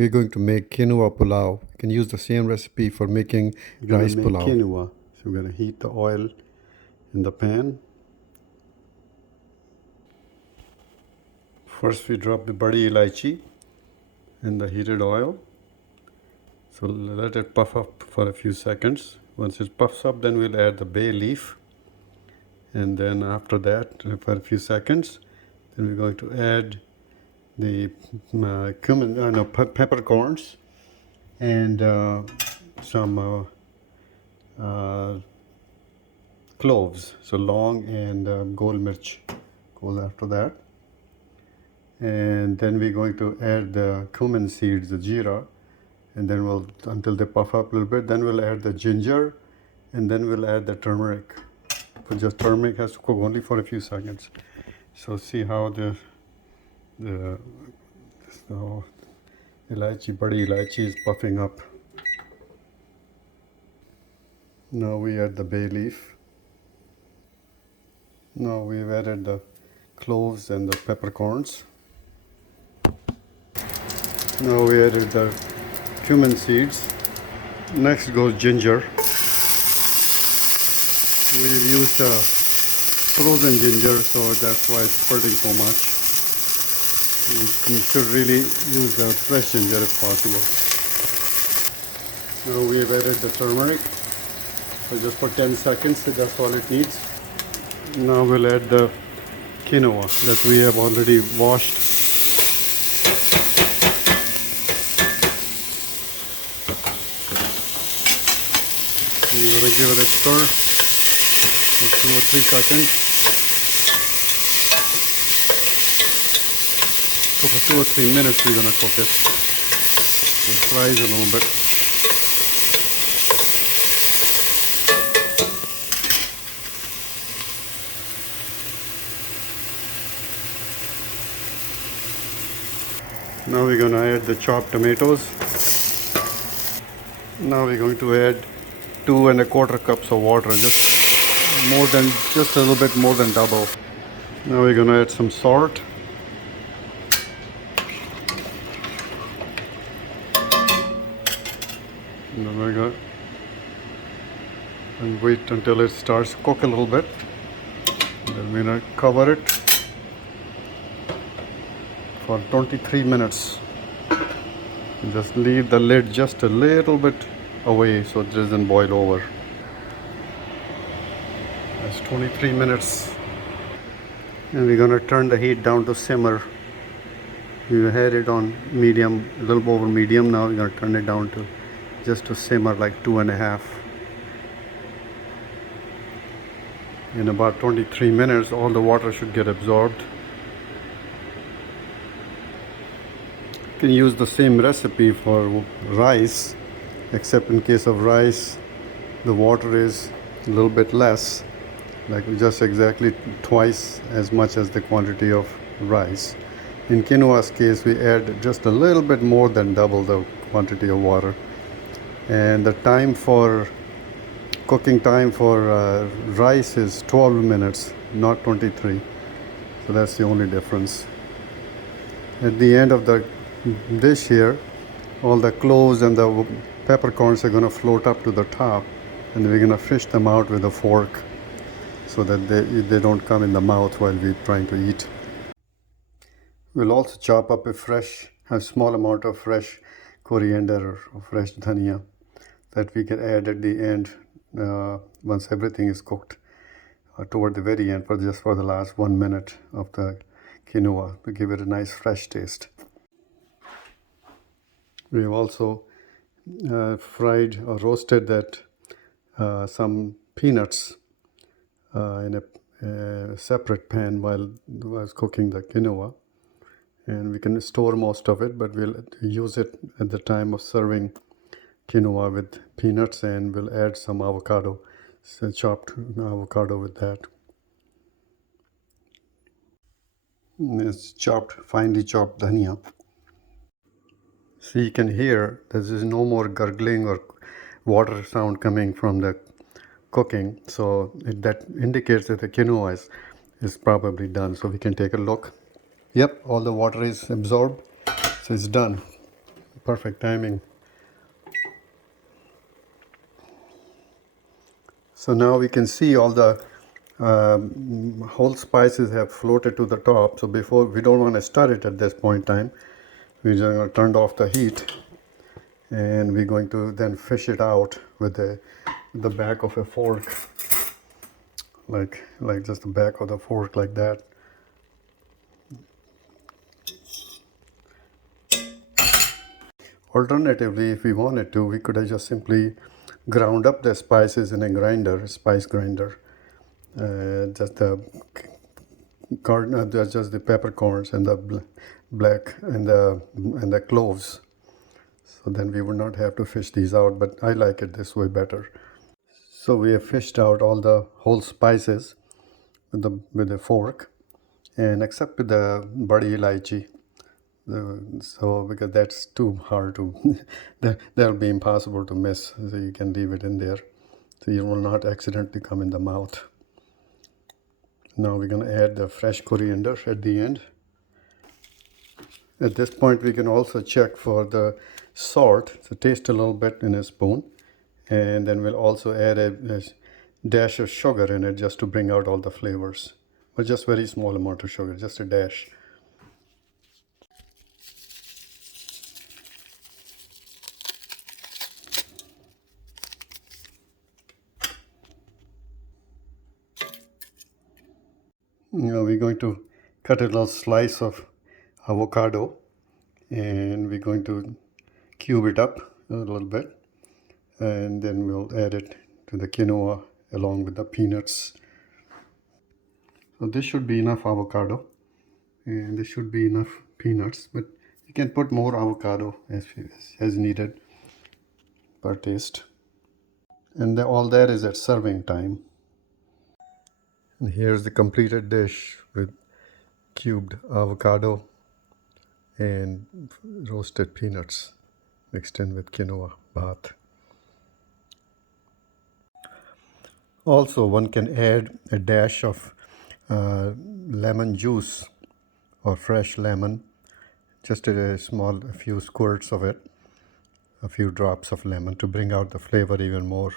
we're going to make quinoa pulao. You can use the same recipe for making rice pulao. Quinoa. So we're going to heat the oil in the pan. First we drop the badi elaichi in the heated oil. So let it puff up for a few seconds. Once it puffs up, then we'll add the bay leaf. And then after that, for a few seconds, then we're going to add the peppercorns and some cloves. So long and gold mirch goes after that. And then we're going to add the cumin seeds, the jeera, and then we'll, until they puff up a little bit, then we'll add the ginger, and then we'll add the turmeric. But just turmeric has to cook only for a few seconds. So see how the elaichi, badi elaichi is puffing up. Now we add the bay leaf. Now we've added the cloves and the peppercorns. Now we added the cumin seeds. Next goes ginger. We've used frozen ginger, so that's why it's spurting so much. You should really use the fresh ginger if possible. Now we've added the turmeric. So just for 10 seconds, that's all it needs. Now we'll add the quinoa that we have already washed. We're going to give it a stir for 2 or 3 seconds. So for 2 or 3 minutes we're going to cook it. So it fries a little bit. Now we're going to add the chopped tomatoes. Now we're going to add 2 1/4 cups of water, just a little bit more than double. Now we're going to add some salt. Vinegar. And wait until it starts to cook a little bit. Then we're going to cover it for 23 minutes. Just leave the lid just a little bit away so it doesn't boil over. That's 23 minutes. And we're going to turn the heat down to simmer. We had it on medium, a little over medium. Now we're going to turn it down to just to simmer like 2.5. In about 23 minutes, all the water should get absorbed. You can use the same recipe for rice, except in case of rice, the water is a little bit less, like just exactly twice as much as the quantity of rice. In quinoa's case, we add just a little bit more than double the quantity of water. And the time for cooking time for rice is 12 minutes, not 23. So that's the only difference. At the end of the dish here, all the cloves and the peppercorns are going to float up to the top, and we're going to fish them out with a fork so that they don't come in the mouth while we're trying to eat. We'll also chop up a small amount of fresh coriander or fresh dhania that we can add at the end once everything is cooked, toward the very end, just for the last 1 minute of the quinoa to give it a nice fresh taste. We have also fried or roasted some peanuts in a separate pan while I was cooking the quinoa. And we can store most of it, but we'll use it at the time of serving quinoa with peanuts, and we'll add some avocado, so chopped avocado with that. And it's finely chopped dhania. So you can hear there is no more gurgling or water sound coming from the cooking. So that indicates that the quinoa is probably done. So we can take a look. Yep, all the water is absorbed. So it's done. perfect timing. So now we can see all the whole spices have floated to the top. So before, we don't want to stir it at this point in time. We're just going to turn off the heat, and we're going to then fish it out with the back of a fork, like just the back of the fork, like that. Alternatively, if we wanted to, we could have just simply ground up the spices in a grinder, spice grinder. Just the just the peppercorns and the black and the cloves. So then we would not have to fish these out, but I like it this way better. So we have fished out all the whole spices with a fork, and except with the badi elaichi. So because that's too hard to, that'll be impossible to miss. So you can leave it in there, so you will not accidentally come in the mouth. Now we're going to add the fresh coriander at the end. At this point, we can also check for the salt. So taste a little bit in a spoon, and then we'll also add a dash of sugar in it just to bring out all the flavors. But just very small amount of sugar, just a dash. Now we're going to cut a little slice of avocado, and we're going to cube it up a little bit, and then we'll add it to the quinoa along with the peanuts. So this should be enough avocado, and this should be enough peanuts, but you can put more avocado as needed per taste. And all that is at serving time. And here's the completed dish with cubed avocado and roasted peanuts mixed in with quinoa bath. Also, one can add a dash of lemon juice or fresh lemon, just a few squirts of it, a few drops of lemon to bring out the flavor even more.